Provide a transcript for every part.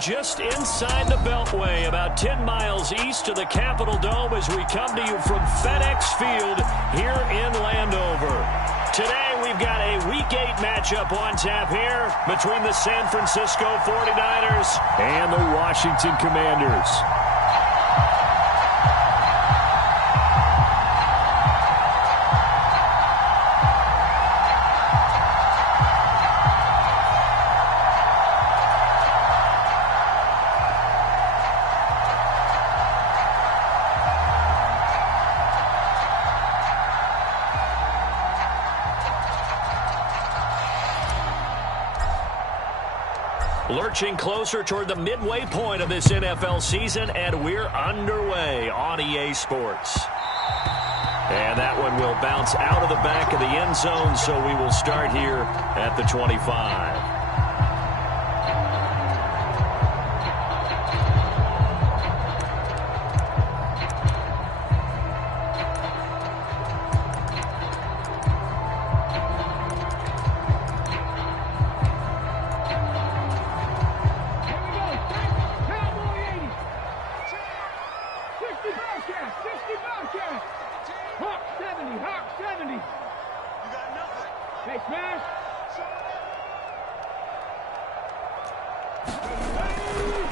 just inside the Beltway, about 10 miles east of the Capitol Dome as we come to you from FedEx Field here in Landover. Today we've got a Week 8 matchup on tap here between the San Francisco 49ers and the Washington Commanders. Lurching closer toward the midway point of this NFL season, and we're underway on EA Sports. And that one will bounce out of the back of the end zone, so we will start here at the 25.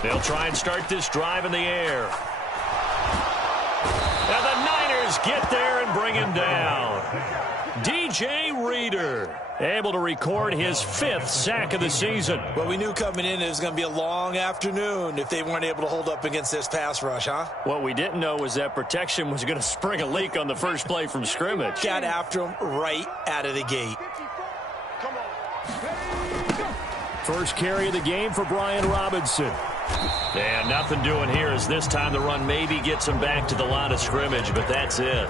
They'll try and start this drive in the air. Now the Niners get there and bring him down. DJ Reader able to record his 5th sack of the season. Well, we knew coming in it was going to be a long afternoon if they weren't able to hold up against this pass rush, huh? What we didn't know was that protection was going to spring a leak on the first play from scrimmage. Got after him right out of the gate. First carry of the game for Brian Robinson. And nothing doing here as this time the run maybe gets him back to the line of scrimmage, but that's it.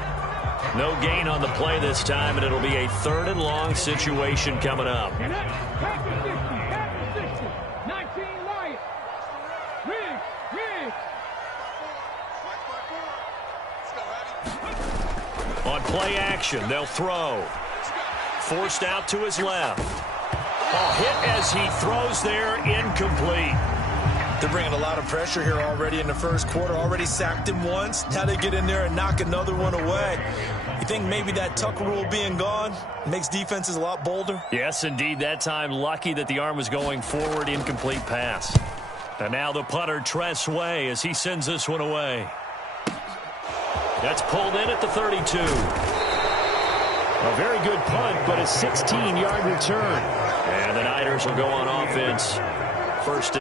No gain on the play this time, and it'll be a 3rd and long situation coming up. On play action, they'll throw. Forced out to his left. Oh, hit as he throws there, incomplete. They're bringing a lot of pressure here already in the first quarter. Already sacked him once. Now they get in there and knock another one away. You think maybe that Tucker rule being gone makes defenses a lot bolder? Yes, indeed. That time, lucky that the arm was going forward, incomplete pass. And now the punter, Tress Way, as he sends this one away. That's pulled in at the 32. A very good punt, but a 16-yard return. And the Niners will go on offense. First.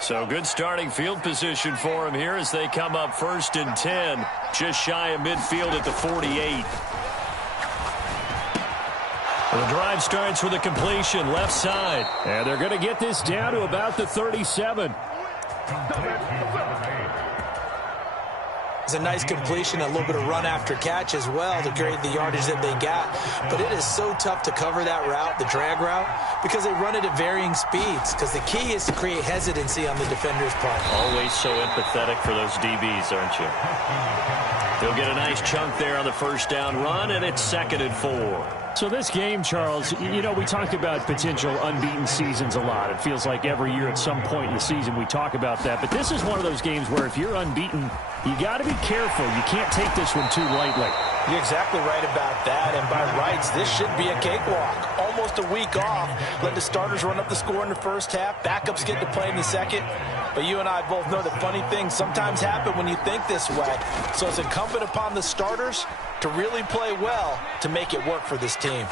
So good starting field position for him here as they come up 1st and 10. Just shy of midfield at the 48. The drive starts with a completion left side. And they're going to get this down to about the 37. It's a nice completion, a little bit of run after catch as well to create the yardage that they got. But it is so tough to cover that route, the drag route, because they run it at varying speeds. Because the key is to create hesitancy on the defender's part. Always so empathetic for those DBs, aren't you? They'll get a nice chunk there on the first down run, and it's 2nd and 4. So this game, Charles, you know, we talked about potential unbeaten seasons a lot. It feels like every year at some point in the season we talk about that. But this is one of those games where if you're unbeaten, you got to be careful. You can't take this one too lightly. You're exactly right about that. And by rights, this should be a cakewalk. Almost a week off. Let the starters run up the score in the first half. Backups get to play in the second. But you and I both know that funny things sometimes happen when you think this way. So it's incumbent upon the starters to really play well to make it work for this team.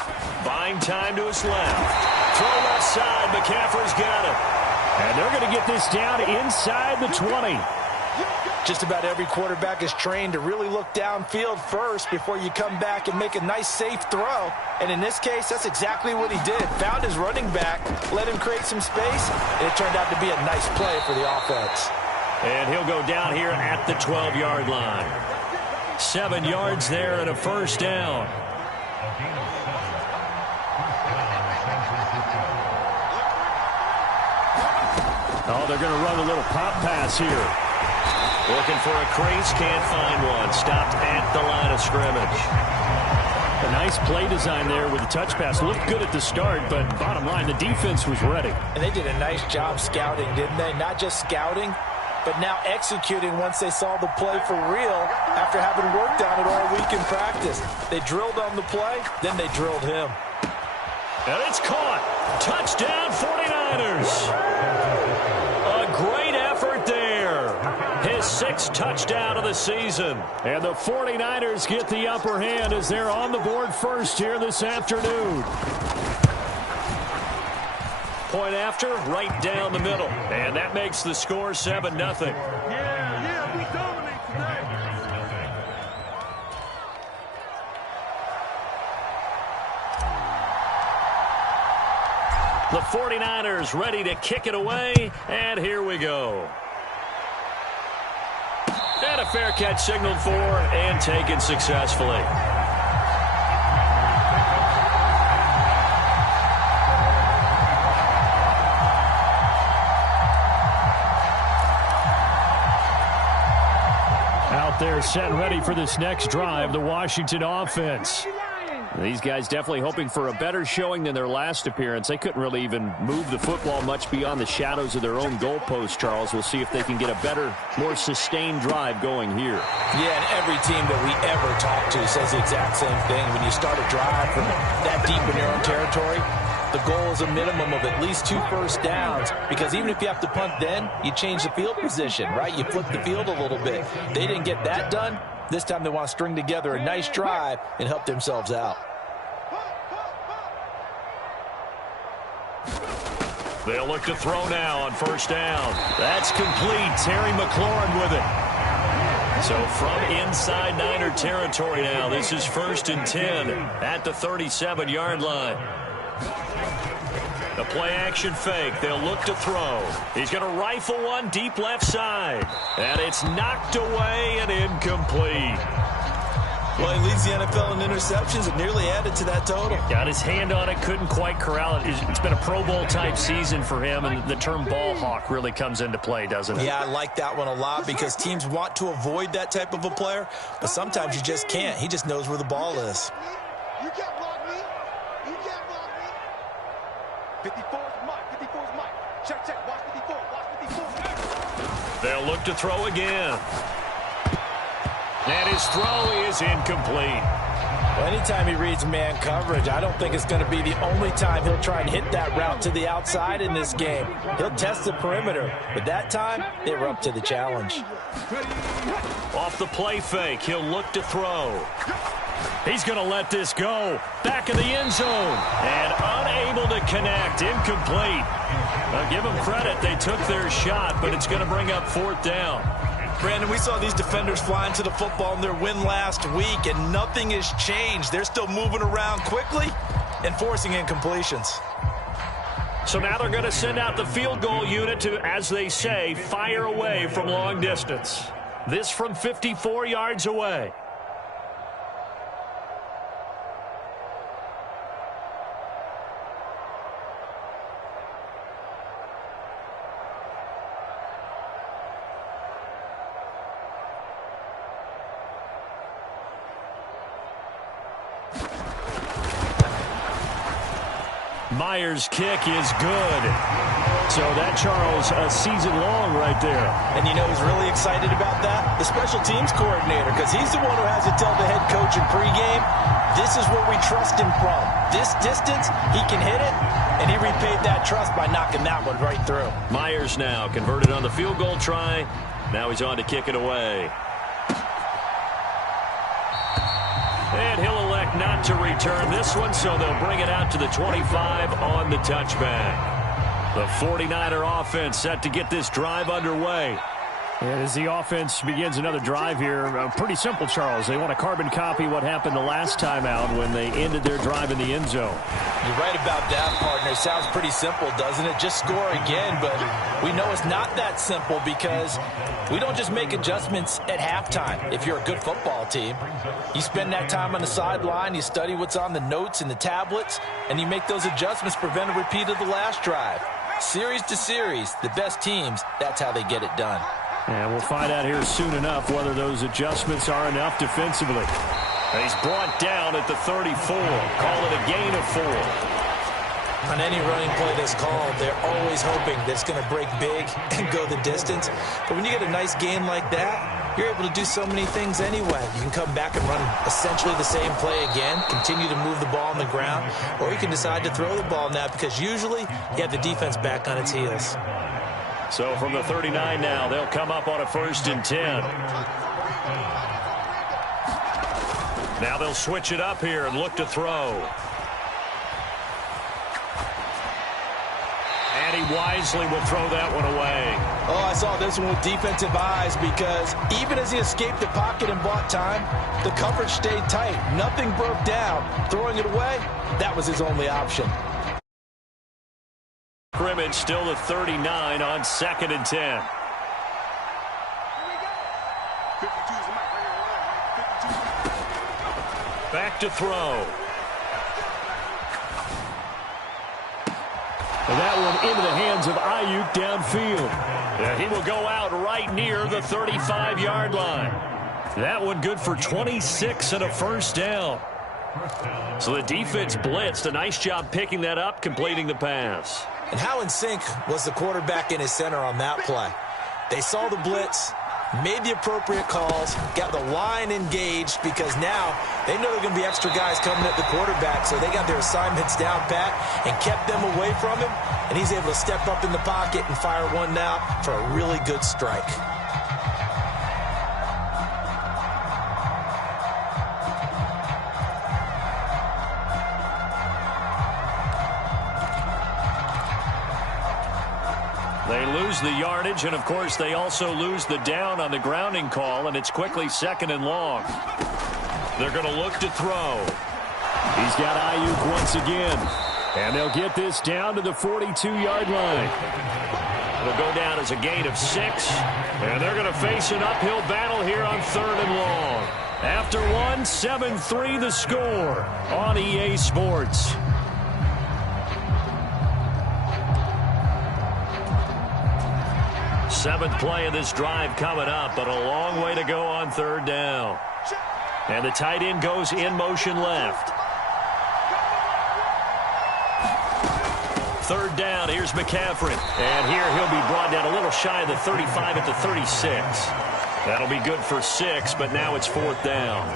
Buying time to his left. Throw left side. McCaffrey's got it. And they're going to get this down inside the 20. Just about every quarterback is trained to really look downfield first before you come back and make a nice, safe throw. And in this case, that's exactly what he did. Found his running back, let him create some space, and it turned out to be a nice play for the offense. And he'll go down here at the 12-yard line. 7 yards there and a first down. Oh, they're going to run a little pop pass here. Looking for a crease, can't find one. Stopped at the line of scrimmage. A nice play design there with the touch pass. Looked good at the start, but bottom line, the defense was ready. And they did a nice job scouting, didn't they? Not just scouting, but now executing once they saw the play for real after having worked on it all week in practice. They drilled on the play, then they drilled him. And it's caught. Touchdown 49ers. A great effort there. His 6th touchdown of the season. And the 49ers get the upper hand as they're on the board first here this afternoon. Point after, right down the middle. And that makes the score 7-0. Yeah, we dominate today. The 49ers ready to kick it away, and here we go. And a fair catch signaled for and taken successfully. Out there set and ready for this next drive, the Washington offense. These guys definitely hoping for a better showing than their last appearance. They couldn't really even move the football much beyond the shadows of their own goalpost, Charles. We'll see if they can get a better, more sustained drive going here. Yeah, and every team that we ever talk to says the exact same thing. When you start a drive from that deep in your own territory, the goal is a minimum of at least 2 first downs, because even if you have to punt then, you change the field position, right? You flip the field a little bit. They didn't get that done. This time they want to string together a nice drive and help themselves out. They'll look to throw now on first down. That's complete. Terry McLaurin with it. So from inside Niner territory now, this is 1st and 10 at the 37-yard line. The play action fake. They'll look to throw. He's going to rifle one deep left side. And it's knocked away and incomplete. Well, he leads the NFL in interceptions and nearly added to that total. Got his hand on it, couldn't quite corral it. It's been a Pro Bowl type season for him, and the term ball hawk really comes into play, doesn't it? Yeah, I like that one a lot because teams want to avoid that type of a player, but sometimes you just can't. He just knows where the ball is. You can't block me. You can't block me. 54's Mike. 54's Mike. Check. Watch 54. Watch 54. They'll look to throw again. And his throw is incomplete. Well, anytime he reads man coverage, I don't think it's going to be the only time he'll try and hit that route to the outside in this game. He'll test the perimeter, but that time, they were up to the challenge. Off the play fake, he'll look to throw. He's going to let this go. Back in the end zone. And unable to connect. Incomplete. I'll give them credit. They took their shot, but it's going to bring up 4th down. Brandon, we saw these defenders flying to the football in their win last week, and nothing has changed. They're still moving around quickly and forcing incompletions. So now they're going to send out the field goal unit to, as they say, fire away from long distance. This from 54 yards away. Myers' kick is good. So that, Charles, a season long right there. And you know who's really excited about that? The special teams coordinator, because he's the one who has to tell the head coach in pregame, this is where we trust him from. This distance, he can hit it, and he repaid that trust by knocking that one right through. Myers now converted on the field goal try. Now he's on to kick it away. And he'll elect not to return this one, so they'll bring it out to the 25 on the touchback. The 49er offense set to get this drive underway. And as the offense begins another drive here, pretty simple, Charles. They want to carbon copy what happened the last time out when they ended their drive in the end zone. You're right about that, partner. Sounds pretty simple, doesn't it? Just score again, but we know it's not that simple because we don't just make adjustments at halftime. If you're a good football team, you spend that time on the sideline, you study what's on the notes and the tablets, and you make those adjustments, prevent a repeat of the last drive. Series to series, the best teams, that's how they get it done. And we'll find out here soon enough whether those adjustments are enough defensively. He's brought down at the 34. Call it a gain of 4. On any running play that's called, they're always hoping that it's going to break big and go the distance. But when you get a nice gain like that, you're able to do so many things anyway. You can come back and run essentially the same play again, continue to move the ball on the ground, or you can decide to throw the ball now because usually you have the defense back on its heels. So from the 39 now, they'll come up on a 1st and 10. Now they'll switch it up here and look to throw. And he wisely will throw that one away. Oh, I saw this one with defensive eyes because even as he escaped the pocket and bought time, the coverage stayed tight. Nothing broke down. Throwing it away, that was his only option. Scrimmage still the 39 on 2nd and 10. Back to throw. And that one into the hands of Ayuk downfield. Yeah, he will go out right near the 35-yard line. That one good for 26 and a 1st down. So the defense blitzed. A nice job picking that up, completing the pass. And how in sync was the quarterback in his center on that play? They saw the blitz, made the appropriate calls, got the line engaged because now they know there are going to be extra guys coming at the quarterback, so they got their assignments down pat and kept them away from him, and he's able to step up in the pocket and fire one now for a really good strike. They lose the yardage, and of course they also lose the down on the grounding call, and it's quickly 2nd and long. They're going to look to throw. He's got Ayuk once again, and they'll get this down to the 42-yard line. It'll go down as a gain of 6, and they're going to face an uphill battle here on 3rd and long. After one, 7-3 the score on EA Sports. Seventh play of this drive coming up, but a long way to go on 3rd down. And the tight end goes in motion left. 3rd down, here's McCaffrey. And here he'll be brought down a little shy of the 35 at the 36. That'll be good for 6, but now it's 4th down.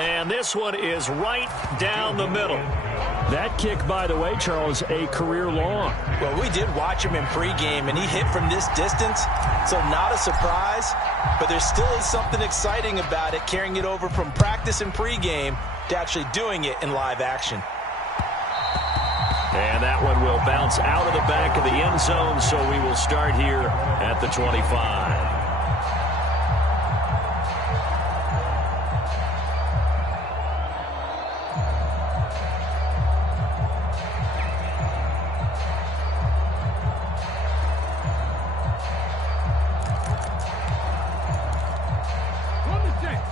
And this one is right down the middle. That kick, by the way, Charles, a career long. Well, we did watch him in pregame, and he hit from this distance, so not a surprise. But there still is something exciting about it, carrying it over from practice and pregame to actually doing it in live action. And that one will bounce out of the back of the end zone, so we will start here at the 25.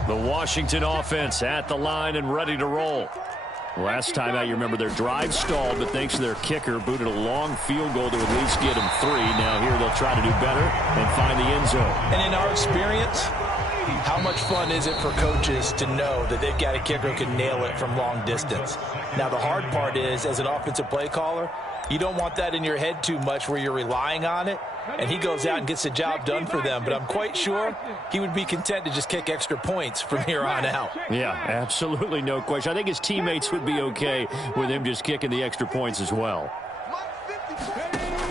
The Washington offense at the line and ready to roll. Last time out, you remember their drive stalled, but thanks to their kicker, booted a long field goal to at least get them 3. Now here they'll try to do better and find the end zone. And in our experience, how much fun is it for coaches to know that they've got a kicker who can nail it from long distance? Now the hard part is, as an offensive play caller, you don't want that in your head too much where you're relying on it, and he goes out and gets the job done for them. But I'm quite sure he would be content to just kick extra points from here on out. Yeah, absolutely no question. I think his teammates would be okay with him just kicking the extra points as well.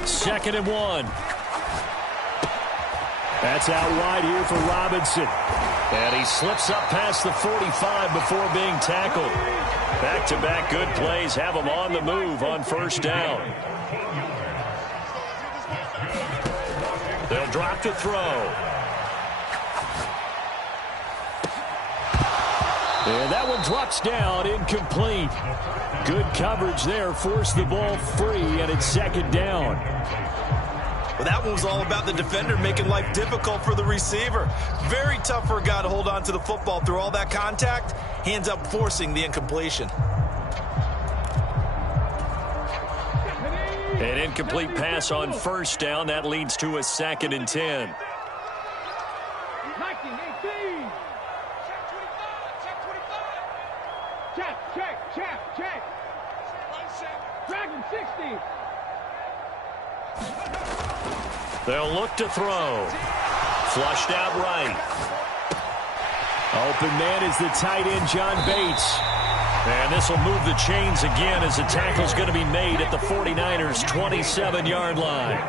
2nd and 1. That's out wide here for Robinson. And he slips up past the 45 before being tackled. Back-to-back good plays have him on the move on 1st down. They'll drop to throw. And that one drops down, incomplete. Good coverage there, forced the ball free, and it's 2nd down. Well, That one was all about the defender making life difficult for the receiver. Very tough for a guy to hold on to the football through all that contact. He ends up forcing the incompletion. An incomplete pass on first down. That leads to a 2nd and 10. 19-18. Check. Dragon 60. They'll look to throw. Flushed out right. Open man is the tight end, John Bates. And this will move the chains again as the tackle's going to be made at the 49ers' 27-yard line.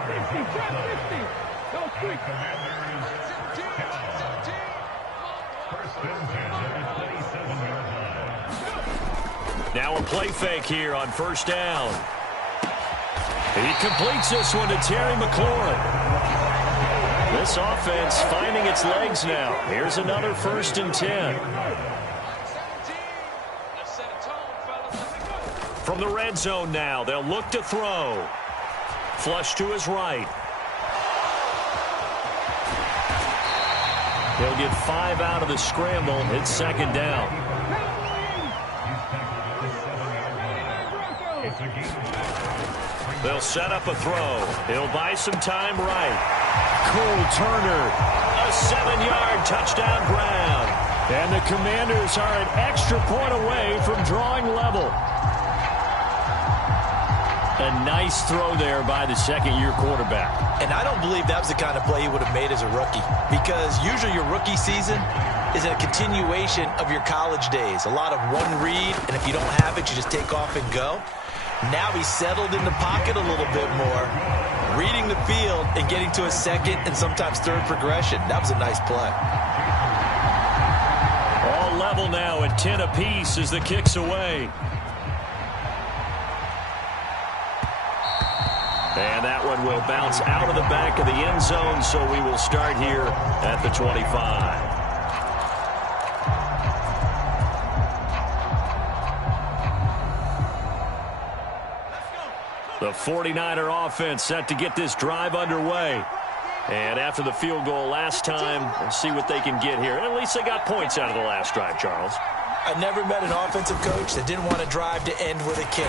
Now a play fake here on first down. He completes this one to Terry McLaurin. This offense finding its legs now. Here's another 1st and 10. From the red zone now, they'll look to throw. Flush to his right. He'll get 5 out of the scramble. It's 2nd down. They'll set up a throw. He'll buy some time right. Cole Turner, a 7-yard touchdown ground. And the Commanders are an extra point away from drawing level. A nice throw there by the second-year quarterback. And I don't believe that was the kind of play he would have made as a rookie, because usually your rookie season is a continuation of your college days. A lot of one read, and if you don't have it, you just take off and go. Now he's settled in the pocket a little bit more, reading the field and getting to a second and sometimes third progression. That was a nice play. All level now at 10 apiece as the kick's away. And that one will bounce out of the back of the end zone, so we will start here at the 25. The 49er offense set to get this drive underway. And after the field goal last time, we'll see what they can get here. And at least they got points out of the last drive, Charles. I never met an offensive coach that didn't want a drive to end with a kick.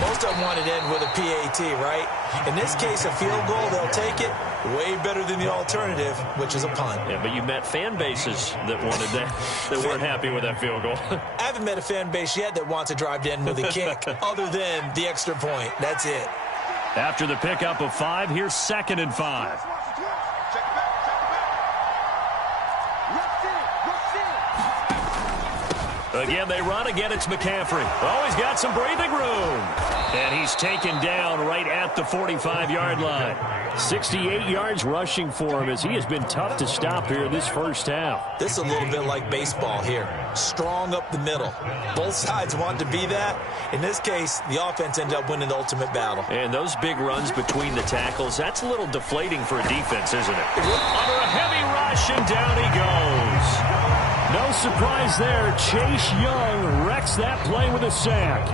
Most of them wanted to end with a PAT, right? In this case, a field goal, they'll take it. Way better than the alternative, which is a punt. Yeah, but you met fan bases that wanted that weren't happy with that field goal. I haven't met a fan base yet that wants a drive to end with a kick, other than the extra point. That's it. After the pickup of 5, here's 2nd and 5. Again, they run. Again, it's McCaffrey. Oh, he's got some breathing room. And he's taken down right at the 45-yard line. 68 yards rushing for him as he has been tough to stop here this first half. This is a little bit like baseball here. Strong up the middle. Both sides want to be that. In this case, the offense ended up winning the ultimate battle. And those big runs between the tackles, that's a little deflating for a defense, isn't it? Under a heavy rush, and down he goes. No surprise there. Chase Young wrecks that play with a sack.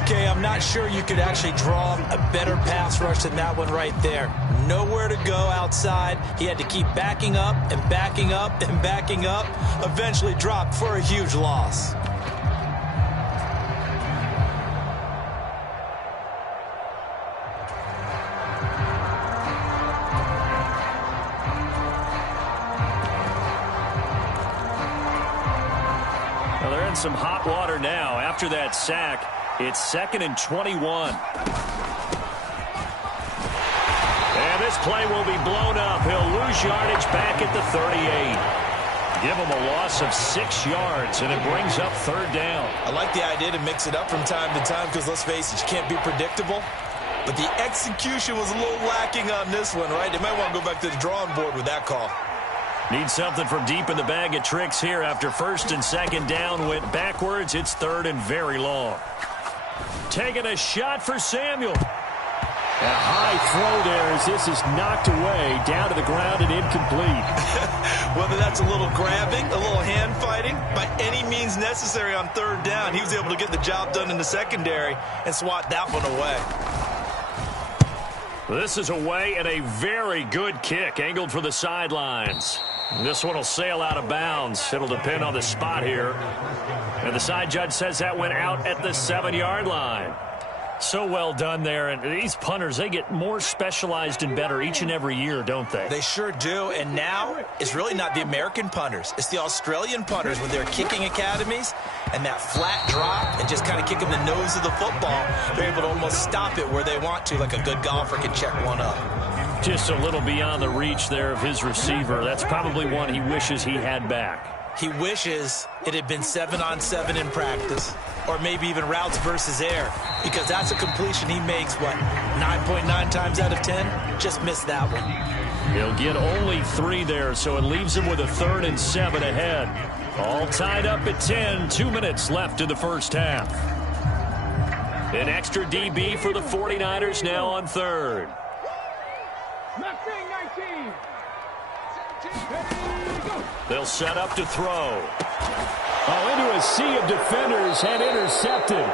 Okay, I'm not sure you could actually draw a better pass rush than that one right there. Nowhere to go outside. He had to keep backing up and backing up and backing up. Eventually dropped for a huge loss. Well, they're in some hot water now. After that sack, it's 2nd and 21. And this play will be blown up. He'll lose yardage back at the 38. Give him a loss of 6 yards, and it brings up 3rd down. I like the idea to mix it up from time to time because, let's face it, you can't be predictable. But the execution was a little lacking on this one, right? They might want to go back to the drawing board with that call. Need something from deep in the bag of tricks here after 1st and 2nd down. Went backwards. It's 3rd and very long. Taking a shot for Samuel. A high throw there as this is knocked away, down to the ground and incomplete. Whether that's a little grabbing, a little hand fighting, by any means necessary on 3rd down, he was able to get the job done in the secondary and swat that one away. This is away and a very good kick angled for the sidelines. This one will sail out of bounds. It'll depend on the spot here. And the side judge says that went out at the 7-yard line. So well done there. And these punters, they get more specialized and better each and every year, don't they? They sure do. And now it's really not the American punters. It's the Australian punters with their kicking academies and that flat drop and just kind of kicking the nose of the football. They're able to almost stop it where they want to, like a good golfer can check one up. Just a little beyond the reach there of his receiver. That's probably one he wishes he had back. He wishes it had been 7-on-7 in practice, or maybe even routes versus air, because that's a completion he makes, 9.9 times out of 10? Just missed that one. He'll get only 3 there, so it leaves him with a 3rd and 7 ahead. All tied up at 10, 2 minutes left in the first half. An extra DB for the 49ers now on 3rd. They'll set up to throw. Into a sea of defenders and intercepted.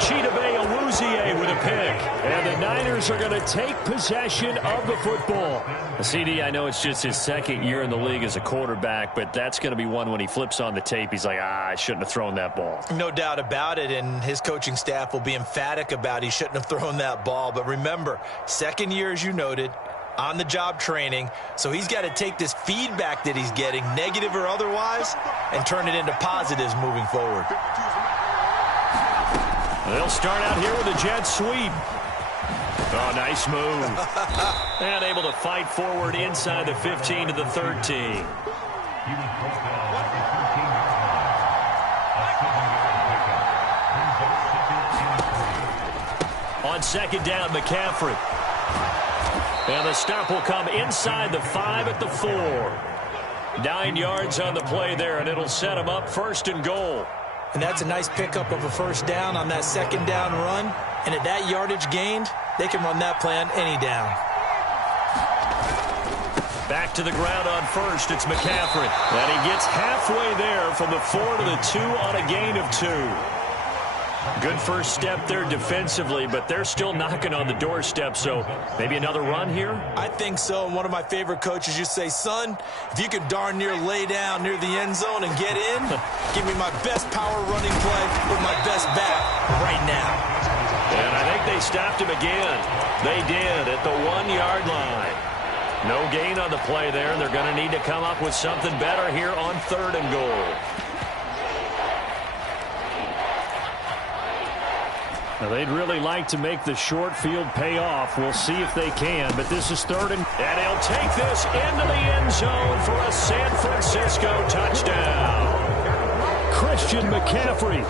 Chidobe Awuzie with a pick. And the Niners are going to take possession of the football. CD, I know it's just his 2nd year in the league as a quarterback, but that's going to be one when he flips on the tape, he's like, I shouldn't have thrown that ball. No doubt about it, and his coaching staff will be emphatic about he shouldn't have thrown that ball. But remember, 2nd year, as you noted, on-the-job training, so he's got to take this feedback that he's getting, negative or otherwise, and turn it into positives moving forward. They'll start out here with a jet sweep. Oh, nice move. And able to fight forward inside the 15 to the 13. On 2nd down, McCaffrey. And the stop will come inside the 5 at the 4. 9 yards on the play there, and it'll set him up 1st and goal. And that's a nice pickup of a 1st down on that 2nd down run. And at that yardage gained, they can run that play on any down. Back to the ground on 1st, it's McCaffrey. And he gets halfway there from the 4 to the 2 on a gain of 2. Good first step there defensively, but they're still knocking on the doorstep, so maybe another run here? I think so. And one of my favorite coaches used to say, son, if you can darn near lay down near the end zone and get in, give me my best power running play with my best bat right now. And I think they stopped him again. They did at the 1-yard line. No gain on the play there, and they're going to need to come up with something better here on 3rd and goal. Now, they'd really like to make the short field pay off. We'll see if they can, but this is 3rd and he'll take this into the end zone for a San Francisco touchdown. Christian McCaffrey.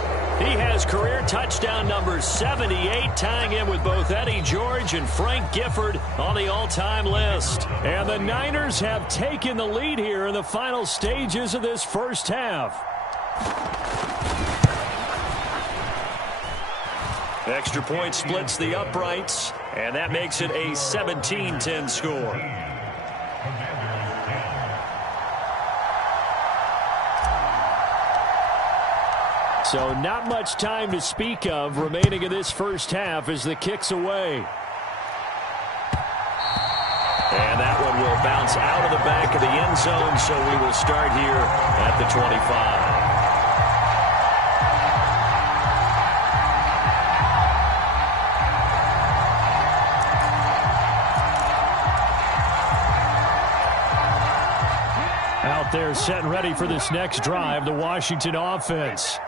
He has career touchdown number 78, tying in with both Eddie George and Frank Gifford on the all-time list. And the Niners have taken the lead here in the final stages of this first half. Extra point splits the uprights, and that makes it a 17-10 score. So not much time to speak of remaining in this first half as the kick's away. And that one will bounce out of the back of the end zone, so we will start here at the 25. Out there set and ready for this next drive, the Washington offense.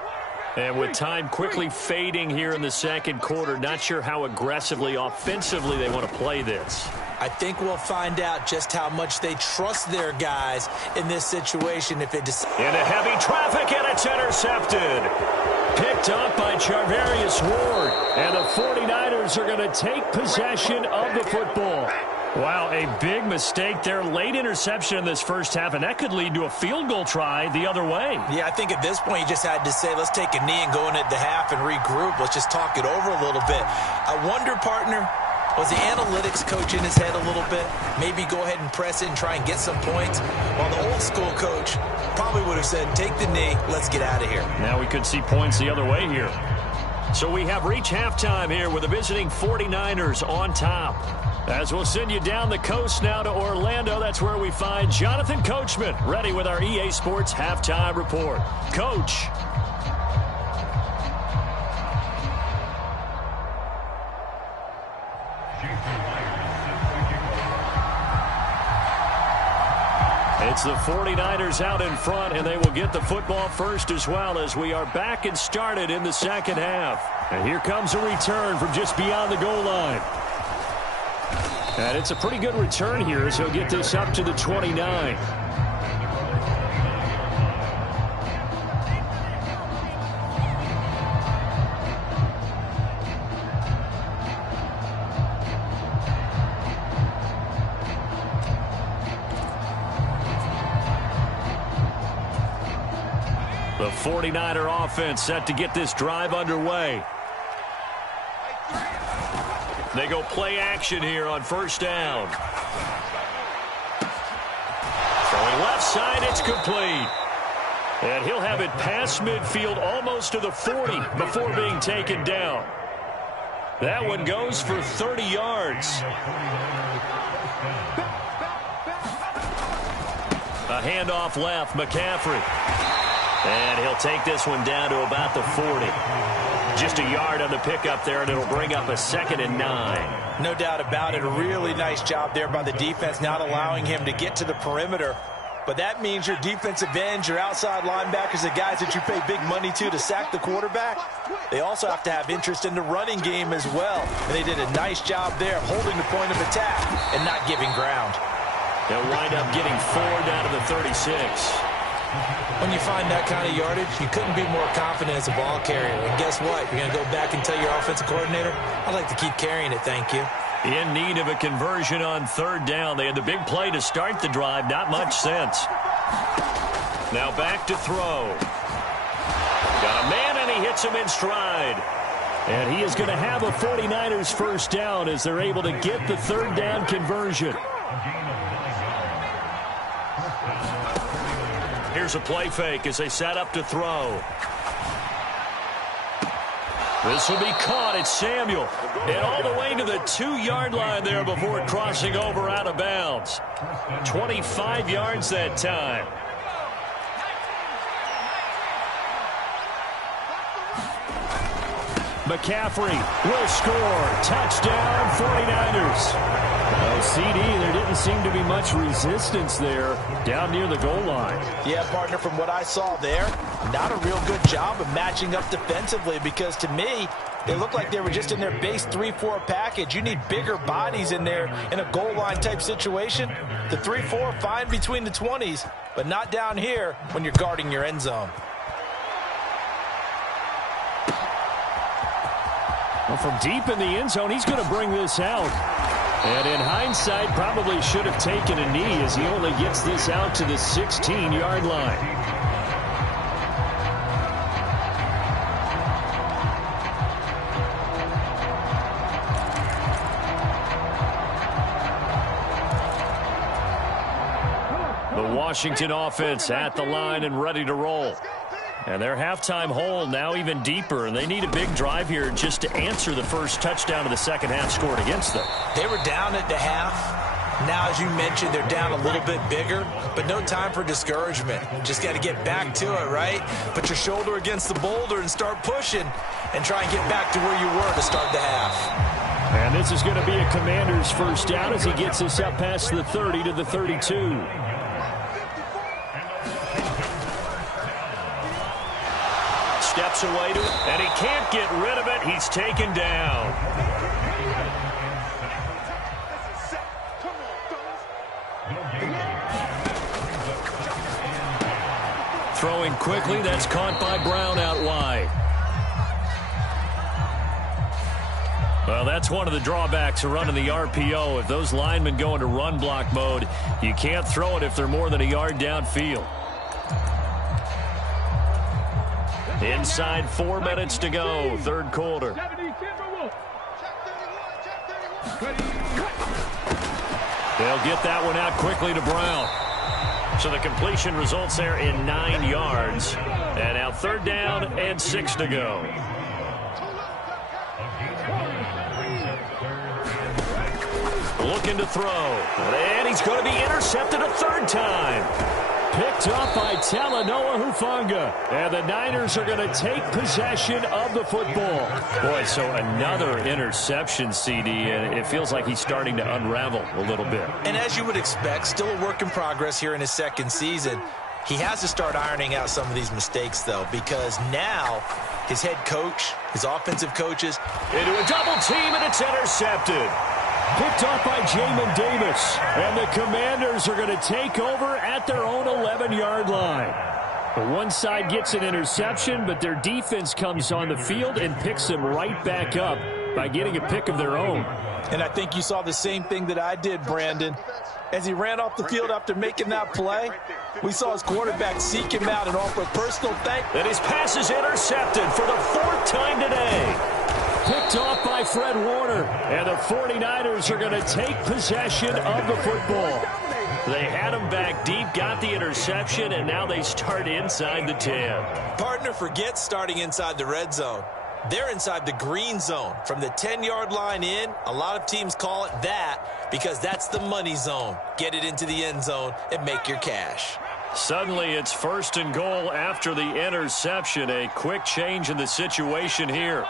And with time quickly fading here in the 2nd quarter, not sure how aggressively, offensively they want to play this. I think we'll find out just how much they trust their guys in this situation. If it into heavy traffic, and it's intercepted. Picked up by Charvarius Ward. And the 49ers are going to take possession of the football. Wow, a big mistake there. Late interception in this first half, and that could lead to a field goal try the other way. Yeah, I think at this point you just had to say, let's take a knee and go into the half and regroup. Let's just talk it over a little bit. I wonder, partner, was the analytics coach in his head a little bit? Maybe go ahead and press it and try and get some points? While the old school coach probably would have said, take the knee, let's get out of here. Now we could see points the other way here. So we have reached halftime here with the visiting 49ers on top. As we'll send you down the coast now to Orlando, that's where we find Jonathan Coachman, ready with our EA Sports Halftime Report. Coach. It's the 49ers out in front, and they will get the football first as well as we are back and started in the second half. And here comes a return from just beyond the goal line. And it's a pretty good return here as he'll get this up to the 29. The 49er offense set to get this drive underway. They go play action here on first down. Throwing left side, it's complete. And he'll have it past midfield almost to the 40 before being taken down. That one goes for 30 yards. A handoff left, McCaffrey. And he'll take this one down to about the 40. Just a yard on the pickup there, and it'll bring up a 2nd and 9. No doubt about it. A really nice job there by the defense, not allowing him to get to the perimeter. But that means your defensive ends, your outside linebackers, the guys that you pay big money to sack the quarterback, they also have to have interest in the running game as well. And they did a nice job there of holding the point of attack and not giving ground. They'll wind up getting 4 down to the 36. When you find that kind of yardage, you couldn't be more confident as a ball carrier. And guess what? You're going to go back and tell your offensive coordinator, I'd like to keep carrying it, thank you. In need of a conversion on 3rd down. They had the big play to start the drive. Not much sense. Now back to throw. Got a man, and he hits him in stride. And he is going to have a 49ers first down as they're able to get the 3rd down conversion. Here's a play fake as they set up to throw. This will be caught. It's Samuel. And all the way to the 2-yard line there before crossing over out of bounds. 25 yards that time. McCaffrey will score. Touchdown, 49ers. Oh, CD, there didn't seem to be much resistance there down near the goal line. Yeah, partner, from what I saw there, not a real good job of matching up defensively because to me, they looked like they were just in their base 3-4 package. You need bigger bodies in there in a goal line type situation. The 3-4, fine between the 20s, but not down here when you're guarding your end zone. Well, from deep in the end zone, he's going to bring this out. And in hindsight, probably should have taken a knee as he only gets this out to the 16-yard line. The Washington offense at the line and ready to roll. And their halftime hole now even deeper, and they need a big drive here just to answer the first touchdown of the second half scored against them. They were down at the half. Now, as you mentioned, they're down a little bit bigger, but no time for discouragement. Just got to get back to it, right? Put your shoulder against the boulder and start pushing and try and get back to where you were to start the half. And this is going to be a Commander's first down as he gets this up past the 30 to the 32. Steps away to it, and he can't get rid of it. He's taken down. Throwing quickly, that's caught by Brown out wide. Well, that's one of the drawbacks of running the RPO. If those linemen go into run block mode, you can't throw it if they're more than a yard downfield. Inside 4 minutes to go, 3rd quarter. They'll get that one out quickly to Brown. So the completion results there in 9 yards. And now 3rd down and 6 to go. Looking to throw. And he's going to be intercepted a third time. Picked up by Talanoa Hufanga. And the Niners are going to take possession of the football. Boy, so another interception, CD, and it feels like he's starting to unravel a little bit. And as you would expect, still a work in progress here in his second season. He has to start ironing out some of these mistakes, though, because now his head coach, his offensive coaches. Into a double team, and it's intercepted. Picked off by Jamin Davis. And the Commanders are going to take over at their own 11-yard line. The one side gets an interception, but their defense comes on the field and picks them right back up by getting a pick of their own. And I think you saw the same thing that I did, Brandon. As he ran off the field after making that play, we saw his quarterback seek him out and offer a personal thank. And his pass is intercepted for the fourth time today. Picked off by Fred Warner. And the 49ers are going to take possession of the football. They had him back deep, got the interception, and now they start inside the 10. Partner, forget starting inside the red zone. They're inside the green zone. From the 10-yard line in, a lot of teams call it that because that's the money zone. Get it into the end zone and make your cash. Suddenly, it's 1st and goal after the interception. A quick change in the situation here.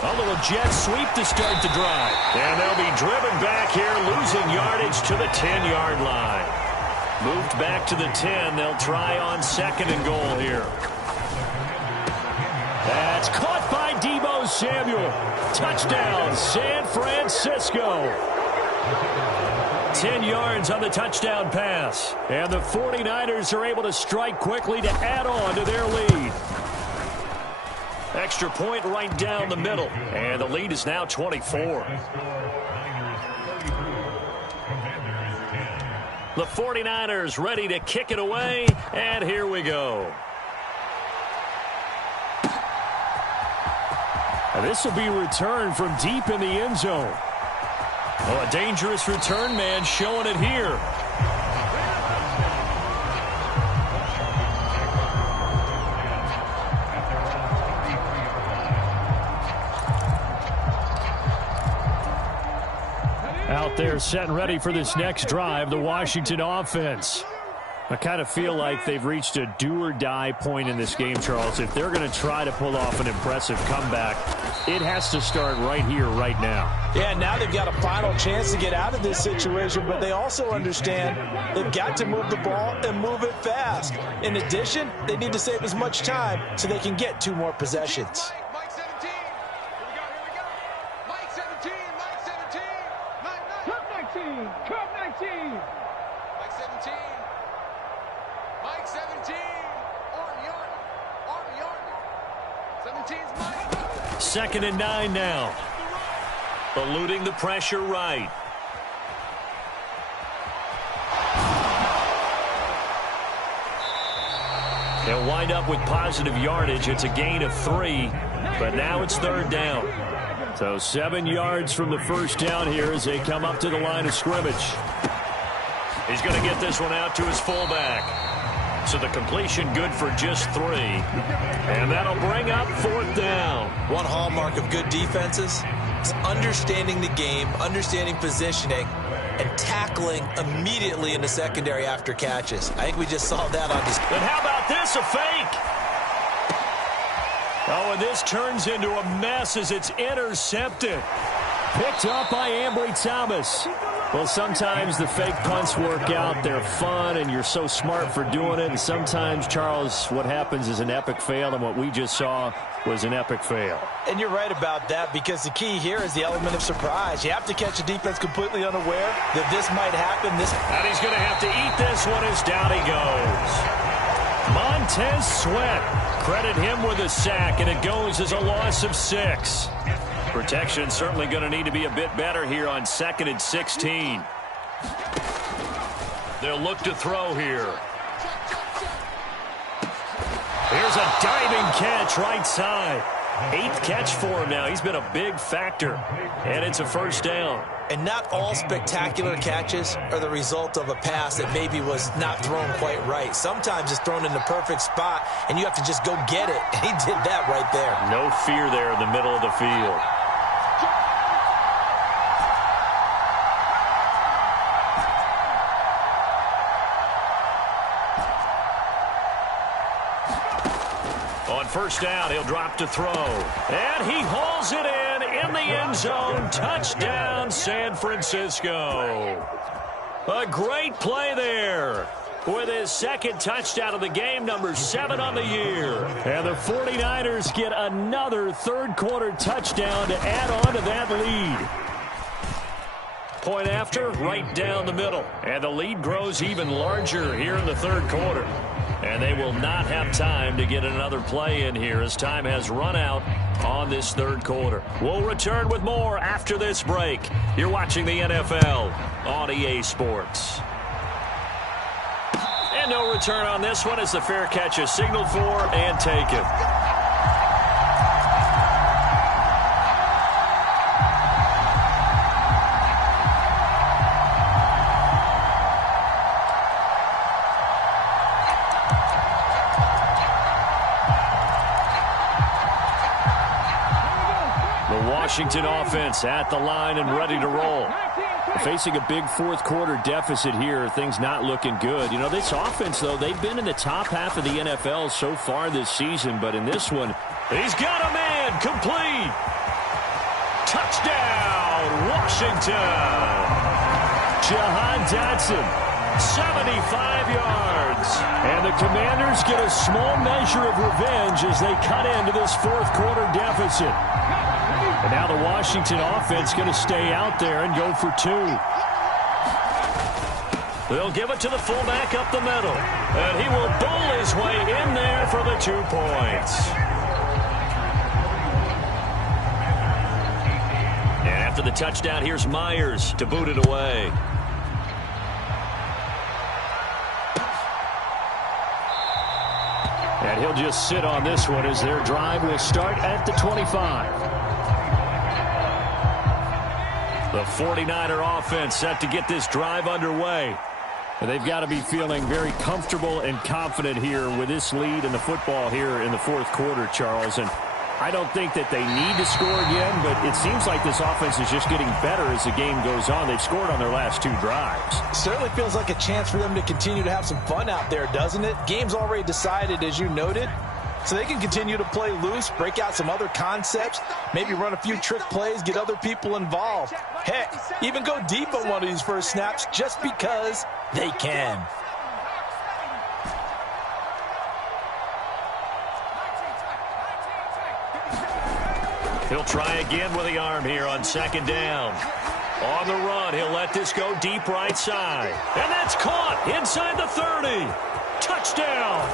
A little jet sweep to start the drive. And they'll be driven back here, losing yardage to the 10-yard line. Moved back to the 10. They'll try on 2nd and goal here. That's caught by Deebo Samuel. Touchdown, San Francisco. 10 yards on the touchdown pass. And the 49ers are able to strike quickly to add on to their lead. Extra point right down the middle. And the lead is now 24. The 49ers ready to kick it away. And here we go. And this will be returned from deep in the end zone. Oh, a dangerous return man showing it here. Out there set and ready for this next drive, the Washington offense. I kind of feel like they've reached a do-or-die point in this game, Charles. If they're going to try to pull off an impressive comeback, it has to start right here, right now. Yeah, now they've got a final chance to get out of this situation, but they also understand they've got to move the ball and move it fast. In addition, they need to save as much time so they can get 2 more possessions. Mike 17. Here we go. Mike 17. Mike 17. Mike 19. Curve 19. Mike 17. Mike 17. Army. 17's Mike. 2nd and 9 now. Eluding the pressure right. They'll wind up with positive yardage. It's a gain of 3, but now it's 3rd down. So 7 yards from the first down here as they come up to the line of scrimmage. He's going to get this one out to his fullback. So the completion good for just 3. And that'll bring up 4th down. One hallmark of good defenses is understanding the game, understanding positioning, and tackling immediately in the secondary after catches. I think we just saw that on display. And how about this, a fake? Oh, and this turns into a mess as it's intercepted. Picked up by Ambry Thomas. Well, sometimes the fake punts work out. They're fun, and you're so smart for doing it. And sometimes, Charles, what happens is an epic fail, and what we just saw was an epic fail. And you're right about that, because the key here is the element of surprise. You have to catch a defense completely unaware that this might happen. And he's going to have to eat this one as down he goes. Montez Sweat. Credit him with a sack, and it goes as a loss of 6. Protection certainly going to need to be a bit better here on 2nd and 16. They'll look to throw here. Here's a diving catch right side. 8th catch for him now. He's been a big factor. And it's a 1st down. And not all spectacular catches are the result of a pass that maybe was not thrown quite right. Sometimes it's thrown in the perfect spot, and you have to just go get it. And he did that right there. No fear there in the middle of the field. first down, he'll drop to throw. And he hauls it in the end zone. Touchdown, San Francisco. A great play there with his second touchdown of the game, number 7 on the year. And the 49ers get another third-quarter touchdown to add on to that lead. Point after, right down the middle. And the lead grows even larger here in the third quarter. And they will not have time to get another play in here as time has run out on this third quarter. We'll return with more after this break. You're watching the NFL on EA Sports. And no return on this one as the fair catch is signaled for and taken. Washington offense at the line and ready to roll. Facing a big fourth quarter deficit here, things not looking good. You know, this offense, though, they've been in the top half of the NFL so far this season, but in this one, he's got a man complete. Touchdown, Washington. Jahan Dotson, 75 yards. And the Commanders get a small measure of revenge as they cut into this fourth quarter deficit. And now the Washington offense going to stay out there and go for 2. They'll give it to the fullback up the middle. And he will bowl his way in there for the 2 points. And after the touchdown, here's Myers to boot it away. And he'll just sit on this one as their drive will start at the 25. The 49er offense set to get this drive underway. They've got to be feeling very comfortable and confident here with this lead in the football here in the fourth quarter, Charles. And I don't think that they need to score again, but it seems like this offense is just getting better as the game goes on. They've scored on their last 2 drives. Certainly feels like a chance for them to continue to have some fun out there, doesn't it? Game's already decided, as you noted. So they can continue to play loose, break out some other concepts, maybe run a few trick plays, get other people involved. Heck, even go deep on one of these first snaps just because they can. He'll try again with the arm here on second down. On the run, he'll let this go deep right side. And that's caught inside the 30. Touchdown.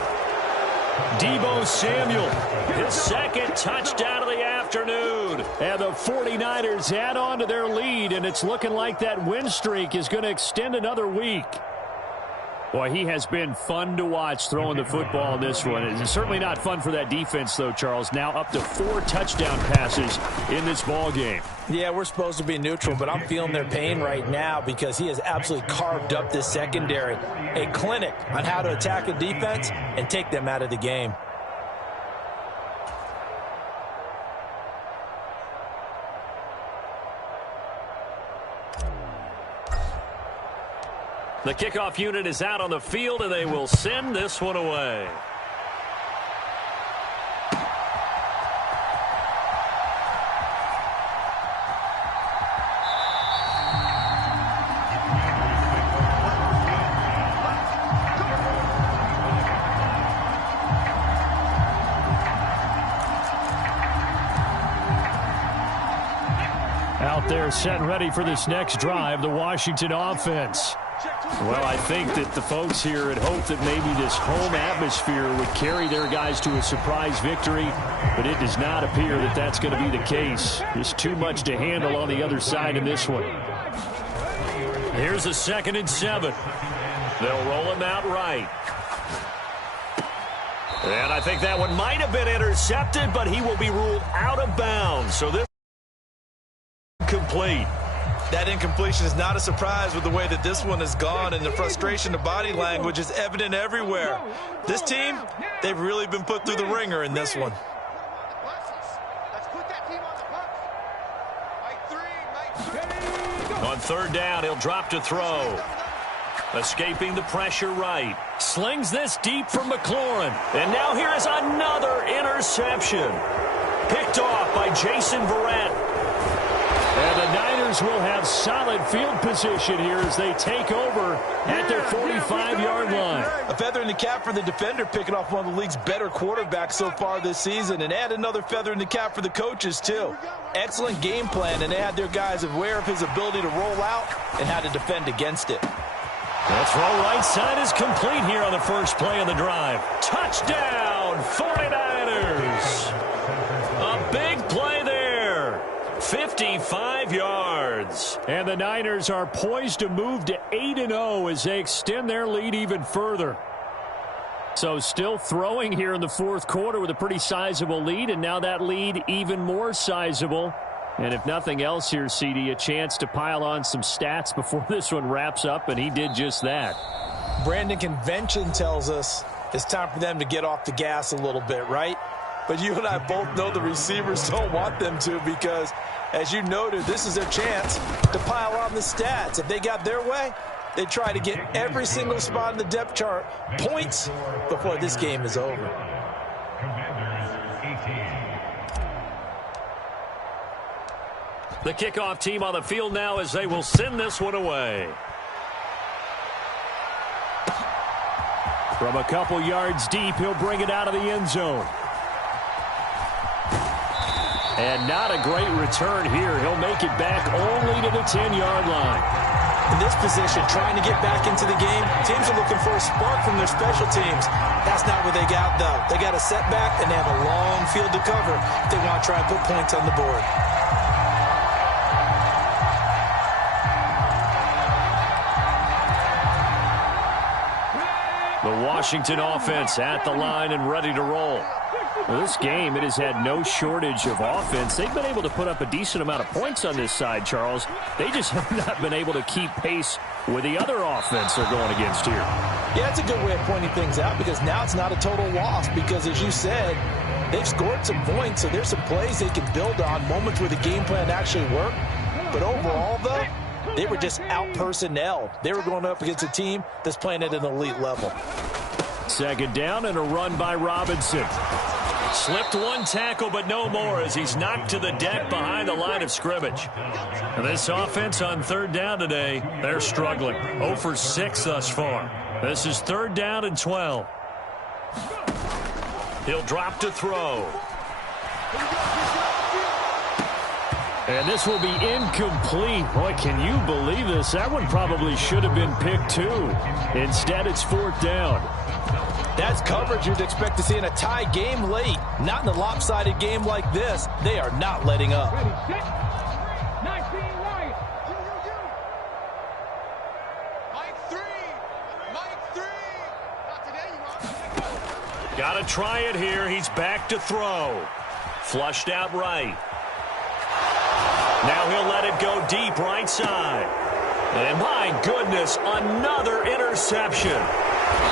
Deebo Samuel, his second touchdown of the afternoon. And the 49ers add on to their lead, and it's looking like that win streak is going to extend another week. Boy, he has been fun to watch throwing the football in this one. It's certainly not fun for that defense, though, Charles. Now up to 4 touchdown passes in this ball game. Yeah, we're supposed to be neutral, but I'm feeling their pain right now because he has absolutely carved up this secondary. A clinic on how to attack a defense and take them out of the game. The kickoff unit is out on the field, and they will send this one away. Out there set and ready for this next drive, the Washington offense. Well, I think that the folks here had hoped that maybe this home atmosphere would carry their guys to a surprise victory, but it does not appear that that's going to be the case. There's too much to handle on the other side in this one. Here's a 2nd and 7. They'll roll him out right. And I think that one might have been intercepted, but he will be ruled out of bounds. So this is complete. That incompletion is not a surprise with the way that this one has gone, and the frustration, the body language is evident everywhere. This team, they've really been put through the ringer in this one. On 3rd down, he'll drop to throw. Escaping the pressure right. Slings this deep from McLaurin. And now here is another interception. Picked off by Jason Verrett. And the Niners will have solid field position here as they take over at their 45-yard line. A feather in the cap for the defender, picking off one of the league's better quarterbacks so far this season. And add another feather in the cap for the coaches, too. Excellent game plan, and they had their guys aware of his ability to roll out and how to defend against it. That throw right side is complete here on the first play of the drive. Touchdown, 49ers. A big play there. 55 yards. And the Niners are poised to move to 8-0 as they extend their lead even further. So still throwing here in the fourth quarter with a pretty sizable lead, and now that lead even more sizable. And if nothing else here, CD, a chance to pile on some stats before this one wraps up, and he did just that. Brandon, convention tells us it's time for them to get off the gas a little bit, right? But you and I both know the receivers don't want them to because, as you noted, this is their chance to pile on the stats. If they got their way, they try to get every single spot in the depth chart points before this game is over. The kickoff team on the field now as they will send this one away. From a couple yards deep, he'll bring it out of the end zone. And not a great return here. He'll make it back only to the 10-yard line. In this position, trying to get back into the game, teams are looking for a spark from their special teams. That's not what they got, though. They got a setback, and they have a long field to cover if they want to try and put points on the board. The Washington offense at the line and ready to roll. Well, this game, it has had no shortage of offense. They've been able to put up a decent amount of points on this side, Charles. They just have not been able to keep pace with the other offense they're going against here. Yeah, it's a good way of pointing things out because now it's not a total loss because, as you said, they've scored some points, so there's some plays they can build on, moments where the game plan actually worked. But overall, though, they were just out-personnelled. They were going up against a team that's playing at an elite level. Second down and a run by Robinson. Slipped one tackle, but no more as he's knocked to the deck behind the line of scrimmage. And this offense on third down today, they're struggling. 0 for 6 thus far. This is third down and 12. He'll drop to throw. And this will be incomplete. Boy, can you believe this? That one probably should have been picked too. Instead, it's fourth down. That's coverage you'd expect to see in a tie game late. Not in a lopsided game like this. They are not letting up. Got to try it here. He's back to throw. Flushed out right. Now he'll let it go deep right side. And my goodness, another interception.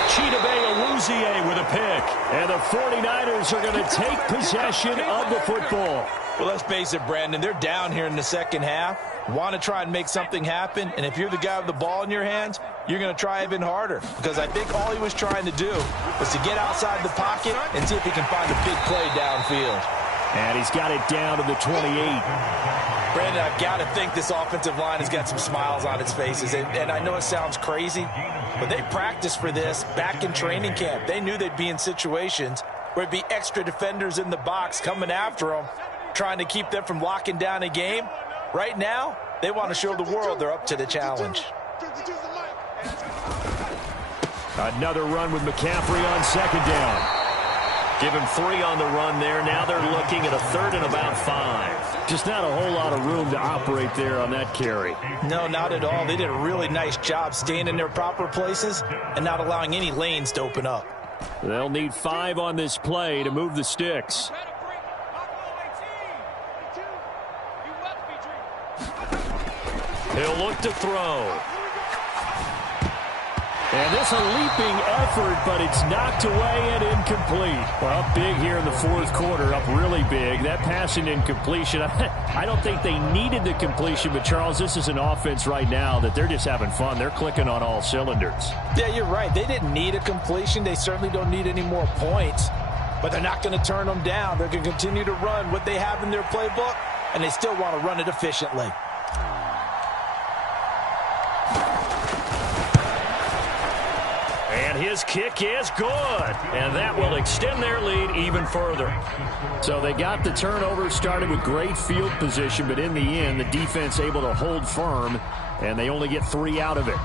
Chidobe Awuzie with a pick. And the 49ers are going to take possession of the football. Well, let's face it, Brandon. They're down here in the second half. Want to try and make something happen. And if you're the guy with the ball in your hands, you're going to try even harder. Because I think all he was trying to do was to get outside the pocket and see if he can find a big play downfield. And he's got it down to the 28. Brandon, I've got to think this offensive line has got some smiles on its faces. And I know it sounds crazy, but they practiced for this back in training camp. They knew they'd be in situations where it'd be extra defenders in the box coming after them, trying to keep them from locking down a game. Right now, they want to show the world they're up to the challenge. Another run with McCaffrey on second down. Give him 3 on the run there. Now they're looking at a third and about 5. Just not a whole lot of room to operate there on that carry. No, not at all. They did a really nice job staying in their proper places and not allowing any lanes to open up. They'll need 5 on this play to move the sticks. He'll look to throw. And this a leaping effort, but it's knocked away and incomplete. Well, up big here in the fourth quarter, up really big. That passing incompletion, I don't think they needed the completion, but Charles, this is an offense right now that they're just having fun. They're clicking on all cylinders. Yeah, you're right. They didn't need a completion. They certainly don't need any more points, but they're not going to turn them down. They're going to continue to run what they have in their playbook, and they still want to run it efficiently. And his kick is good. And that will extend their lead even further. So they got the turnover started with great field position, but in the end, the defense able to hold firm, and they only get 3 out of it.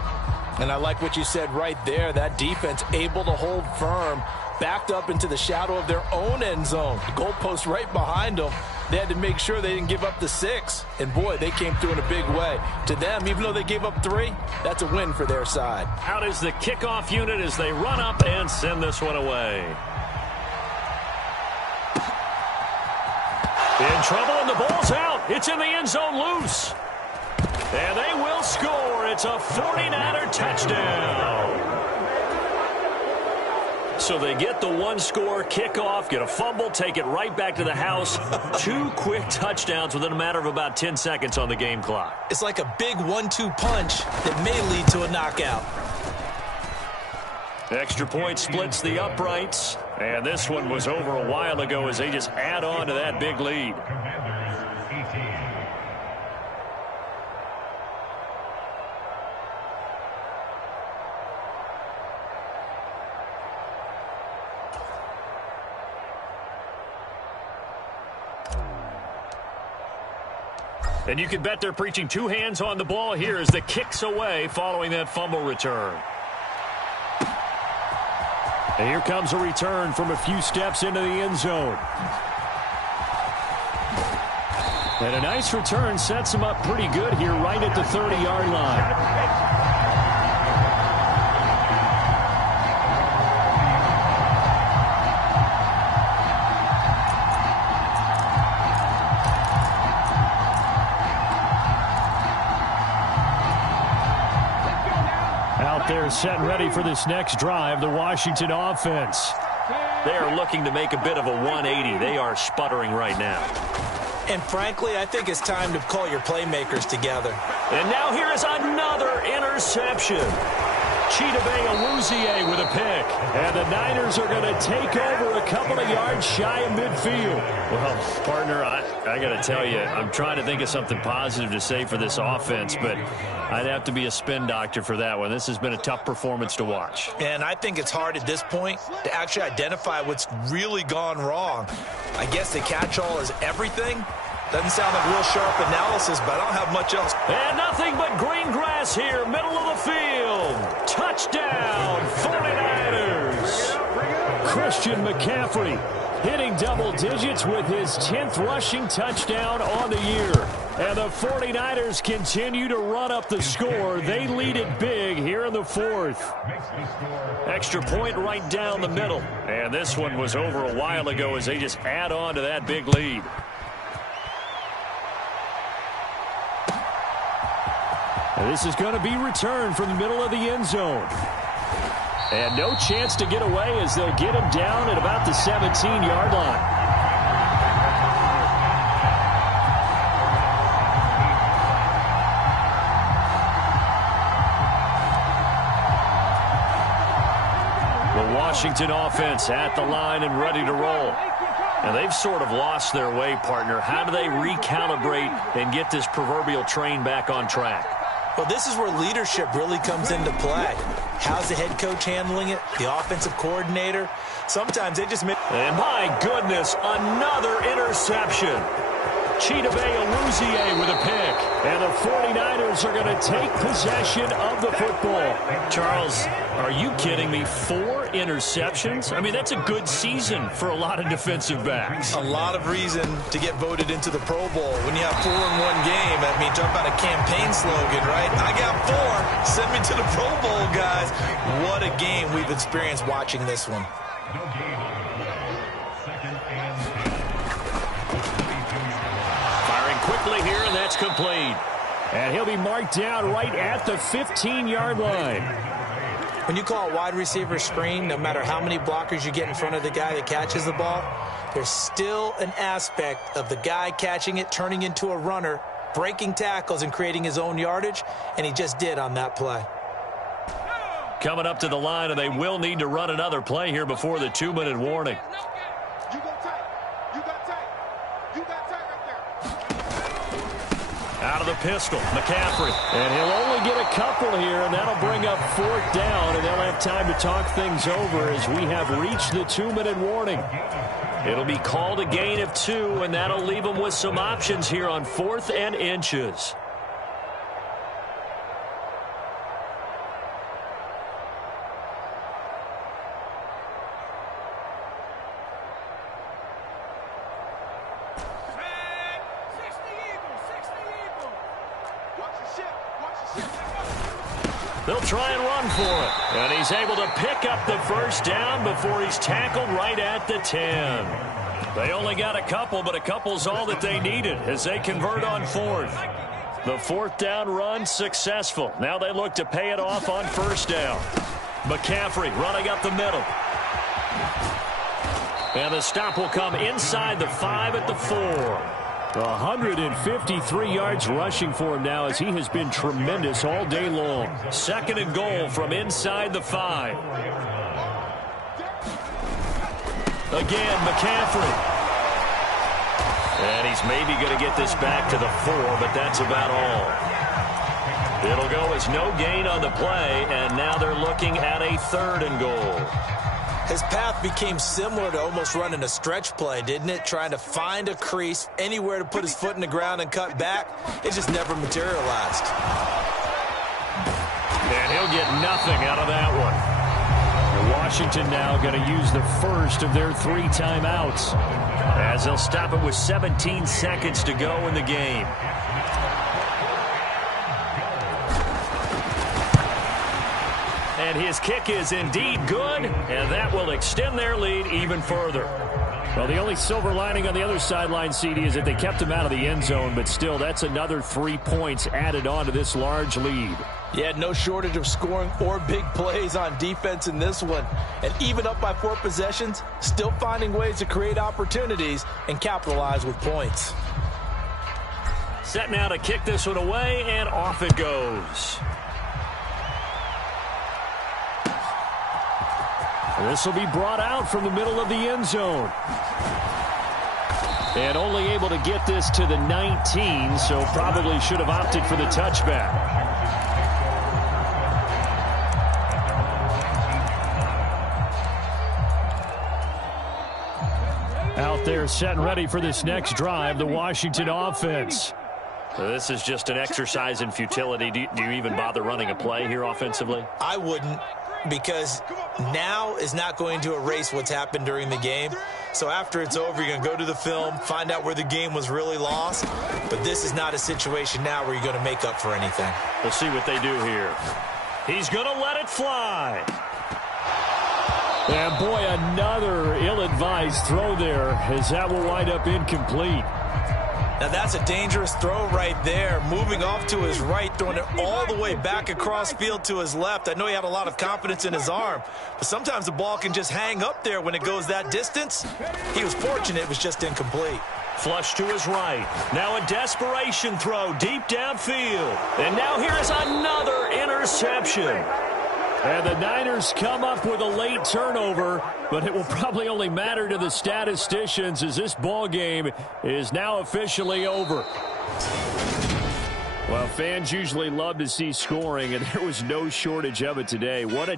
And I like what you said right there. That defense able to hold firm, backed up into the shadow of their own end zone. The goalpost right behind them. They had to make sure they didn't give up the 6. And, boy, they came through in a big way. To them, even though they gave up 3, that's a win for their side. Out is the kickoff unit as they run up and send this one away. In trouble, and the ball's out. It's in the end zone loose. And they will score. It's a 49er touchdown. So they get the one-score kickoff, get a fumble, take it right back to the house. 2 quick touchdowns within a matter of about 10 seconds on the game clock. It's like a big 1-2 punch that may lead to a knockout. Extra point splits the uprights. And this one was over a while ago as they just add on to that big lead. And you can bet they're preaching 2 hands on the ball here as the kick's away following that fumble return. And here comes a return from a few steps into the end zone. And a nice return sets them up pretty good here right at the 30-yard line. They're set and ready for this next drive, the Washington offense. They are looking to make a bit of a 180. They are sputtering right now. And frankly, I think it's time to call your playmakers together. And now here is another interception. Chidobe Awuzie with a pick. And the Niners are going to take over a couple of yards shy of midfield. Well, partner, I got to tell you, I'm trying to think of something positive to say for this offense, but I'd have to be a spin doctor for that one. This has been a tough performance to watch. And I think it's hard at this point to actually identify what's really gone wrong. I guess the catch-all is everything. Doesn't sound like real sharp analysis, but I don't have much else. And nothing but green grass here, middle of the field. Touchdown, 49ers. Christian McCaffrey hitting double digits with his 10th rushing touchdown on the year. And the 49ers continue to run up the score. They lead it big here in the 4th. Extra point right down the middle. And this one was over a while ago as they just add on to that big lead. And this is going to be returned from the middle of the end zone. And no chance to get away as they'll get him down at about the 17-yard line. The Washington offense at the line and ready to roll. And they've sort of lost their way, partner. How do they recalibrate and get this proverbial train back on track? Well, this is where leadership really comes into play. How's the head coach handling it? The offensive coordinator? Sometimes they just make... And my goodness, another interception. Chidobe Awuzie with a pick. And the 49ers are going to take possession of the football. Charles, are you kidding me? 4 interceptions? I mean, that's a good season for a lot of defensive backs. A lot of reason to get voted into the Pro Bowl. When you have 4 in one game, I mean, talk about a campaign slogan, right? I got 4. Send me to the Pro Bowl, guys. What a game we've experienced watching this one. Quickly here, and that's complete. And he'll be marked down right at the 15-yard line. when you call a wide receiver screen, no matter how many blockers you get in front of the guy that catches the ball, there's still an aspect of the guy catching it, turning into a runner, breaking tackles and creating his own yardage, and he just did on that play. Coming up to the line, and they will need to run another play here before the 2-minute warning. You go tight. You got tight. You got tight right there. Out of the pistol, McCaffrey. And he'll only get a couple here, and that'll bring up 4th down, and they'll have time to talk things over as we have reached the 2-minute warning. It'll be called a gain of 2, and that'll leave them with some options here on 4th and inches. They'll try and run for it. And he's able to pick up the 1st down before he's tackled right at the 10. They only got a couple, but a couple's all that they needed as they convert on 4th. The 4th down run successful. Now they look to pay it off on 1st down. McCaffrey running up the middle. And the stop will come inside the 5 at the 4. 153 yards rushing for him now as he has been tremendous all day long. 2nd and goal from inside the 5. Again, McCaffrey. And he's maybe going to get this back to the 4, but that's about all. It'll go as no gain on the play, and now they're looking at a 3rd and goal. His path became similar to almost running a stretch play, didn't it? Trying to find a crease, anywhere to put his foot in the ground and cut back. It just never materialized. And he'll get nothing out of that one. Washington now going to use the first of their 3 timeouts as they'll stop it with 17 seconds to go in the game. And his kick is indeed good, and that will extend their lead even further. Well, the only silver lining on the other sideline, CD, is that they kept him out of the end zone, but still, that's another 3 points added on to this large lead. Yeah, no shortage of scoring or big plays on defense in this one. And even up by 4 possessions, still finding ways to create opportunities and capitalize with points. Set now to kick this one away, and off it goes. This will be brought out from the middle of the end zone. And only able to get this to the 19, so probably should have opted for the touchback. Out there set and ready for this next drive, the Washington offense. So this is just an exercise in futility. Do you even bother running a play here offensively? I wouldn't, because now is not going to erase what's happened during the game. So after it's over, you're going to go to the film, find out where the game was really lost. But this is not a situation now where you're going to make up for anything. We'll see what they do here. He's going to let it fly. And boy, another ill-advised throw there as that will wind up incomplete. Now that's a dangerous throw right there. Moving off to his right, throwing it all the way back across field to his left. I know he had a lot of confidence in his arm, but sometimes the ball can just hang up there when it goes that distance. He was fortunate it was just incomplete. Flush to his right. Now a desperation throw deep downfield. And now here's another interception. And the Niners come up with a late turnover, but it will probably only matter to the statisticians as this ball game is now officially over. Well, fans usually love to see scoring, and there was no shortage of it today. What a